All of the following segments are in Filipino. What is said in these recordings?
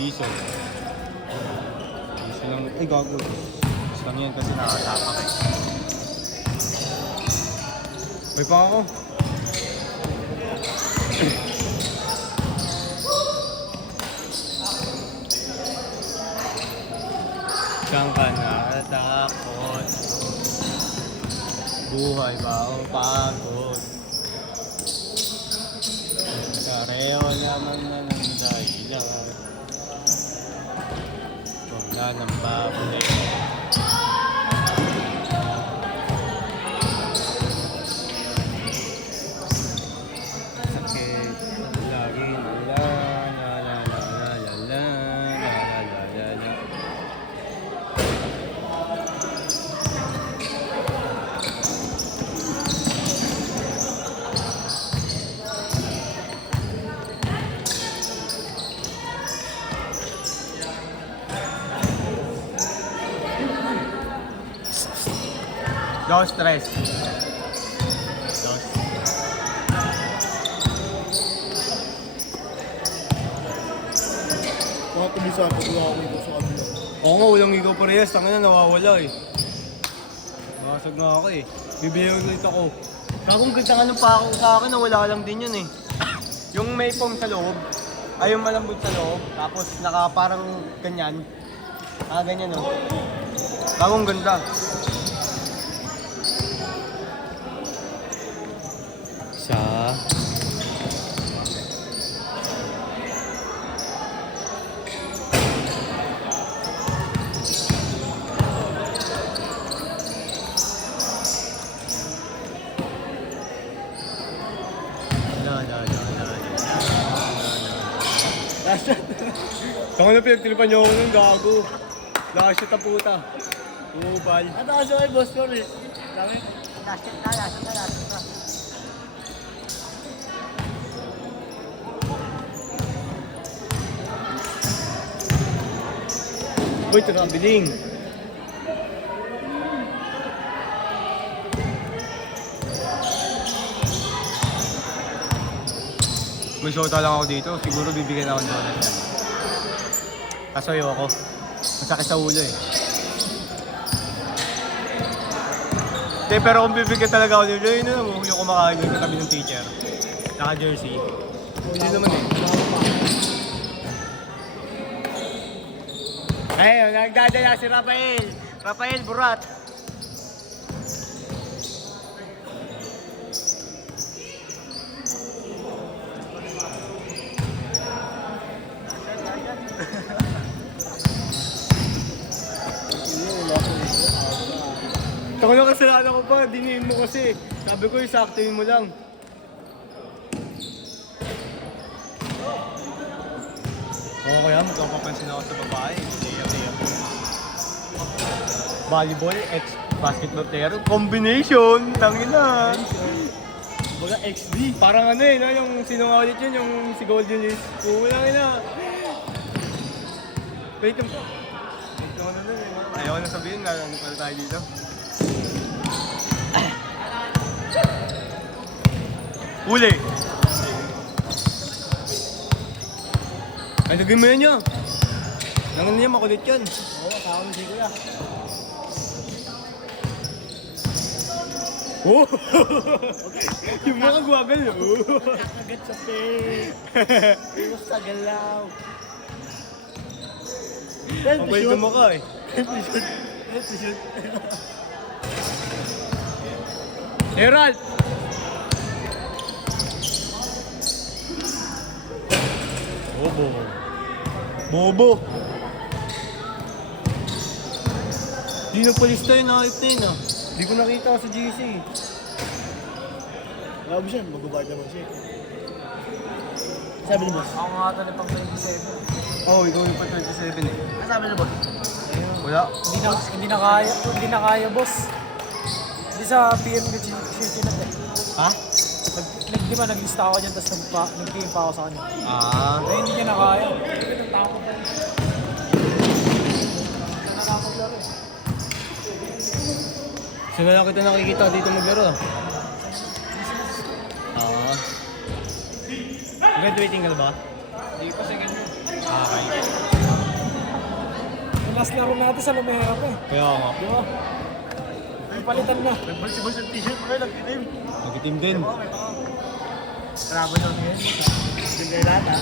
season. Season lang. Ay, gago. Mas lang yan kasi nakatapak eh. May pa ako. Saan ka natatakot? Buhay ba o pagod? Pareho naman na ng dahilan. Huwag na nang babalik. Sakit lagi la la la la la la la la la la. Don't stress. Mga tumisan, pagkuha ko ito sa kabila. Oo nga, walang ikaw parehas. Tangina, nawawala eh. Nakasag na ako eh. Bibili ulit ako. Kagong ganda nga ng pako sa akin, nawala lang din yun eh. Yung may foam sa loob, ay yung malambot sa loob, tapos naka parang ganyan. Ganyan oh. Kagong ganda. Sa... Last shot. Tama na pinagtilipan niyo ako ng gago. Last shot na puta. Umubal. Ano kasi kay boss ko rin? Dami? Last shot na. Uy, ito na ang biling. May shota lang ako dito. Siguro bibigyan ako ng donut yan. Kaso ayoko. Masakit sa ulo eh. Pero kung bibigyan talaga ako nila, yun na mo. Yung kumakain yun katabi ng teacher. Naka-jersey. Hindi naman eh. Ayun, nagdadala si Rafael. Rafael Burat. Tako na kasalanan ko pa, diniin mo kasi. Sabi ko, isaktuin mo lang. Oo kaya, magpapapansin ako sa babae. Volleyball, ex-basketball player, combination, tangina. Baga XD. Parang ano eh, no? Yung sino nga ulit yun, yung si Golden List. Kulang ina. Wait lang. Wait lang ano nun eh. Ayaw ko na sabihin na ano pala tayo dito. Huli! Ay, lagay mo yan niya. Nangan niya, makulit yan. Oo, tao mo si kuya. Oh! Yung mga guwagal, oh! Nakagat sa pig. Iwas sa galaw. Ang bait mo ka eh. Shoot. Herald! Bobo. Bobo! Di nagpalis tayo, nakakip na yun ah. Di ko nakita sa GC. Grabe siya, magbabayad naman siya. Sabi ni boss. Ako nga ito na pang 27. Oo, ikaw yung pa 27 eh. Ano sabi ni boss? Wala. Hindi na kaya, boss. Hindi sa PM ko sinunod eh. Ha? Di ba naglista ako dyan, tapos nag-PM pa ako sa kanya. Ah. Hindi niya na kaya. Itong tao ko pa rin. Ito na nakapaglaro eh. Sino lang kita nakikita dito maglaro ah? Graduating ka na ba? Hindi pa second year. Okay. Yung last laro natin sa Lumera pa eh. Kaya nga. Di ba? May palitan na. Nagbalik si boss yung t-shirt mo kayo, nagtitim. Nag-team din. Kalaban nyo ngayon. Hindi lahat ha.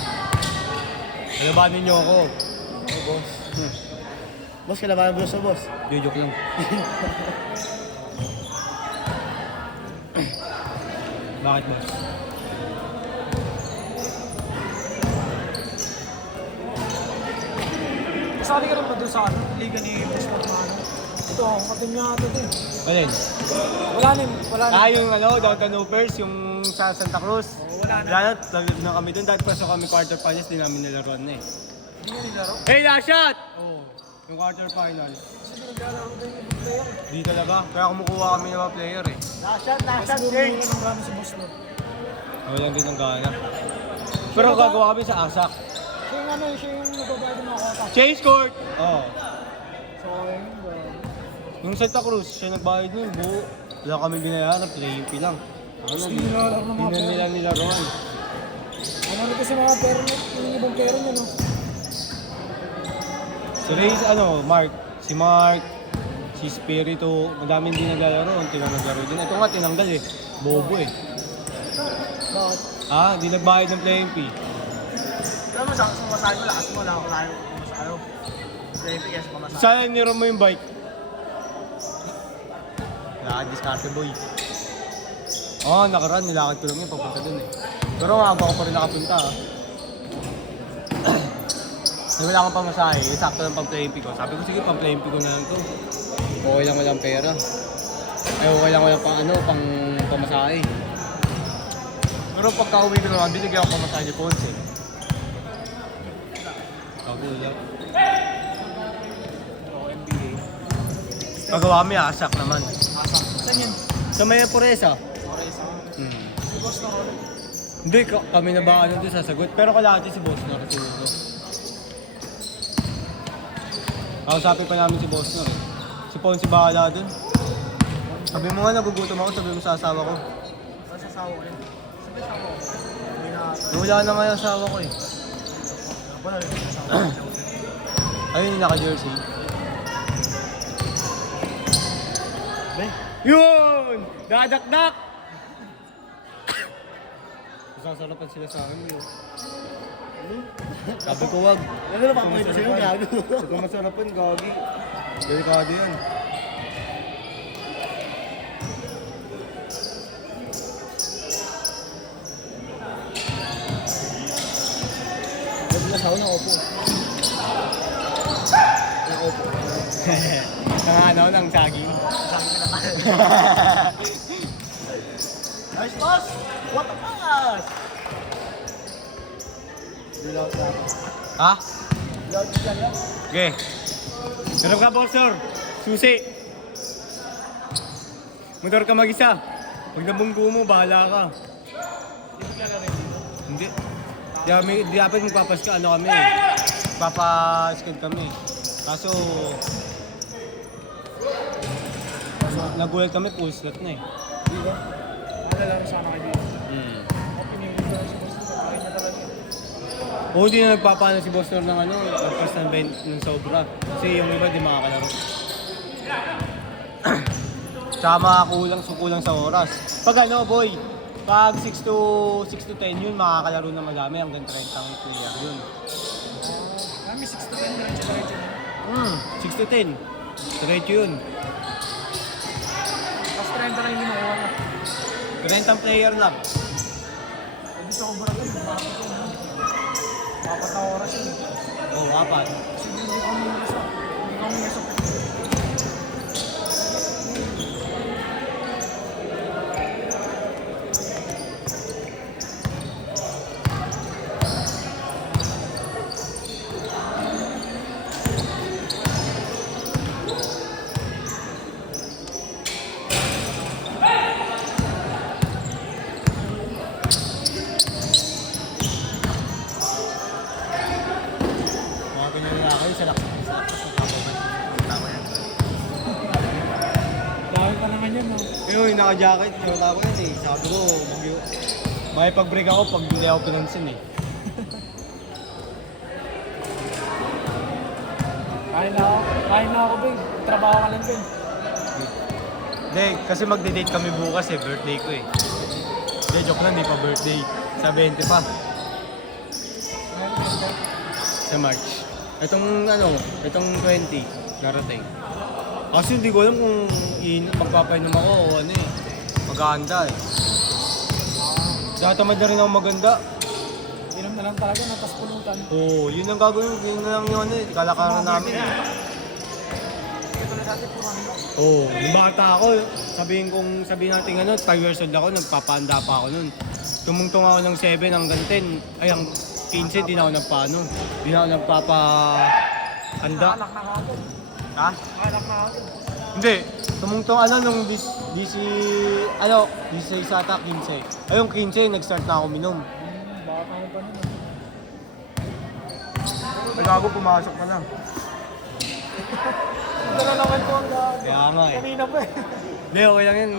Kalabanin niyo ako. Oo, boss. Boss, kalaban mo sa boss. Di, joke lang. Bakit boss? Kasali ka rin ba doon sa ano? Liga ni Boss Magmano? Ito, katin nga ito din. Alin? Wala rin, wala rin. Yung Downtown Hoopers, yung sa Santa Cruz. Wala na. Wala na, talib na kami doon. Dahil pasok kami quarterfinals, di namin nilaruan na eh. Hindi nga nilaro. Hey, last shot! Oo. Yung quarterfinals. Kasi naglalaro din yung player. Di talaga. Kaya kumukuha kami ng mga player eh. Last shot, Kasi James. nung gano'n si Boss Lord. Walang din ang gana. Pero gagawa kami sa ASAC. Siya yung ano, siya yung nagbabayad ng mga kota. Chase court! Oo. So, ayun, bro. Yung Santa Cruz, siya nagbayad nun. Buo. Wala kami binayaran, play UP lang. Ano, Hindi nilalaro ng mga Hindi player. nila nilaruan. Ano rin kasi mga pero yung ibang pero niya, no? Si Reyes, Mark. Si Mark, si Spirito, madaming din naglalaro. Unti na naglaro din. Ito nga, tinanggal eh. Bobo eh. Bakit? Di nagbayad ng playing fee. Alam mo, sa masahe mo, lakas mo, wala ko tayo. Ano? Playing yes, pamasahe. Sana niro mo yung bike. Discarte boy. Nakaraan, nilakad ko lang yun, papunta dun eh. Pero maaga ko pa rin nakapunta wala akong pamasahe, sakto lang pang playing fee ko. Sabi ko, sige, pang playing fee ko na lang to. Okay lang walang pera. Okay lang walang pang pamasahe. Pero pagka uwi ko naman, binigyan ako pamasahe ni Ponce. Kagulat. NBA. Pagawa may asak naman. Saan yan? Sa may Puresa. Forest. Si Boss na rin. Hindi, kami na ba doon sasagot. Pero kalahati si Boss na kasi ito. Kausapin pa namin si Boss na eh. Si Ponce bahala doon. Sabi mo nga nagugutom ako, sabi mo sa asawa ko. Sa sasawa ko rin. Sabi sasawa ko. Hindi na... Wala na nga yung asawa ko eh. Ako na rin sa sasawa ko. Ayun yung naka-jersey. Be? Yun! Dadakdak! Sasarapan sila sa akin yun. Sabi ko wag. Ano na pakita sa'yo, gago. Kung masarapan, gagi. Delikado yan. Ba't na sa unang opo? Ang opo. Nang saging. Sabi ko na Nice boss! What the pass? Dilaw sa ako. Ha? Dilaw sa ako. Okay. Sarap ka, bossor. Susi. Motor ka mag-isa. Pag nabunggo mo, bahala ka. Hindi. Di dapat magpapaska, kami eh. Papaskid kami. Kaso, nagulat kami, full slot na eh. Di ba? Malalaro sana kayo dito. Ako pinili ko si Boss Lord. Kaya niya talaga. Oo, di na nagpapano si Boss Lord ng nagpas ng bent ng sobra. Kasi yung iba di makakalaro. Tsaka kulang sa oras. Pag pag 6 to 10 yun, makakalaro na madami hanggang 30 ang player yun. Kami 6 to 10 na rin siya diretso. 6 to 10. Diretso yun. Tapos 30 lang yung nakuha na. 30 ang player lang. Hindi sa obra ko, bakit ko na. Apat na oras yun. Oo, apat. Kasi hindi kami nasa. Hindi kami nasa. Mga ganyan na kayo sa lakas. Tama yan. Dami pa naman yun, no? Yung naka-jacket, yung tama yan eh. Sabi ko, may pag-break ako pag hindi ako pinansin eh. Kain na ako, babe. Trabaho ka lang, babe. Hindi, kasi magde-date kami bukas eh, birthday ko eh. Hindi, joke lang, di pa birthday. Sa 20 pa. Sa March. Itong 20, darating. Kasi hindi ko alam kung magpapainom ako o ano eh. Maghahanda eh. Tatamad na rin ako maganda. Inom na lang talaga, natas pulutan. Oo, yun ang gagawin. Yun na lang yung ano eh, kalakaran namin eh. Oo, nung bata ako, sabihin natin 5 years old ako, nagpapahanda pa ako nun. Tumungtong ako ng 7 hanggang 10, ay ang 15, di na ako nagpaano. Di na ako nagpapahanda. Alak na kagad. Ha? Alak na kagad. Hindi, tumungtong nung DC sata 15. Ayong 15, nag-start na ako minom. Baka mo pa nun. Ay, gago, pumasok ka na. Dala naman ko ang gago. Kaya nga eh. Kanina pa eh. Hindi, okay lang yan.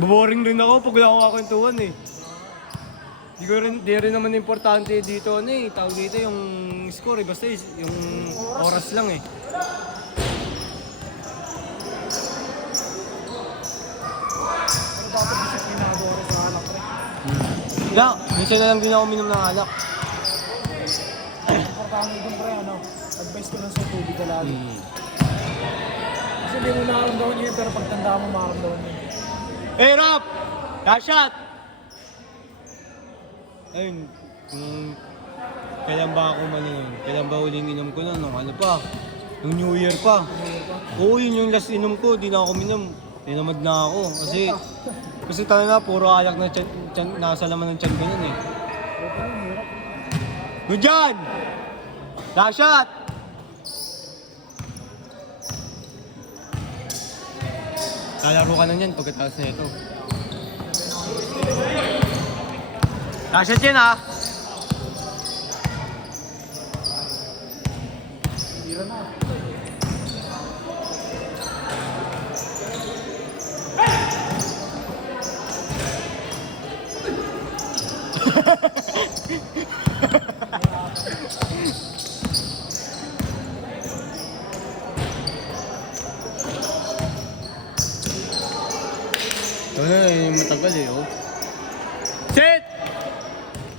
Boring rin ako pag wala akong kakwentuhan eh. Di rin naman importante dito tawag dito yung score eh. Basta yung oras lang eh. Pero dapat disiplinado ko sa anak ko. Wala, minsan na lang din ako minom ng alak. Importante dun, pre, advice ko lang sa tubig ka lagi. Kasi hindi mo nakaramdaman yun, pero pagtanda mo makaramdaman yun. Hey Rob! Last shot! Ayun, kailan ba ako kailan ba huling inom ko na, ano pa? Nung New Year pa. Oo, yun yung last inom ko, di na ako minom. Tinamad na ako kasi talaga puro alak na nasa laman ng tiyan ko nun eh. Good John! Last shot! Lalaro ka na niyan pagkatapos na ito. Last shot yan ah! Tira na. Ito na yung matagal eh oh.